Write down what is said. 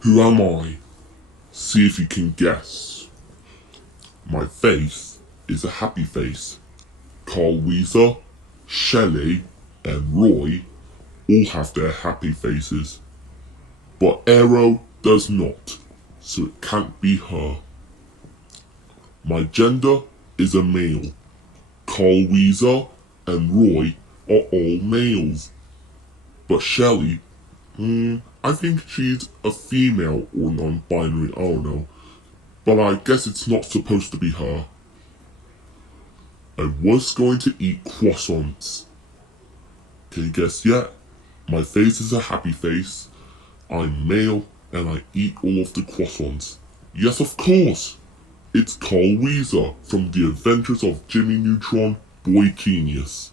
Who am I? See if you can guess. My face is a happy face. Wheezer, Shelley, and Roy all have their happy faces. But Arrow does not, so it can't be her. My gender is a male. Wheezer and Roy are all males. But Shelley, I think she's a female or non-binary, I don't know. But I guess it's not supposed to be her. I was going to eat croissants. Can you guess yet? My face is a happy face. I'm male and I eat all of the croissants. Yes, of course. It's Wheezer from The Adventures of Jimmy Neutron, Boy Genius.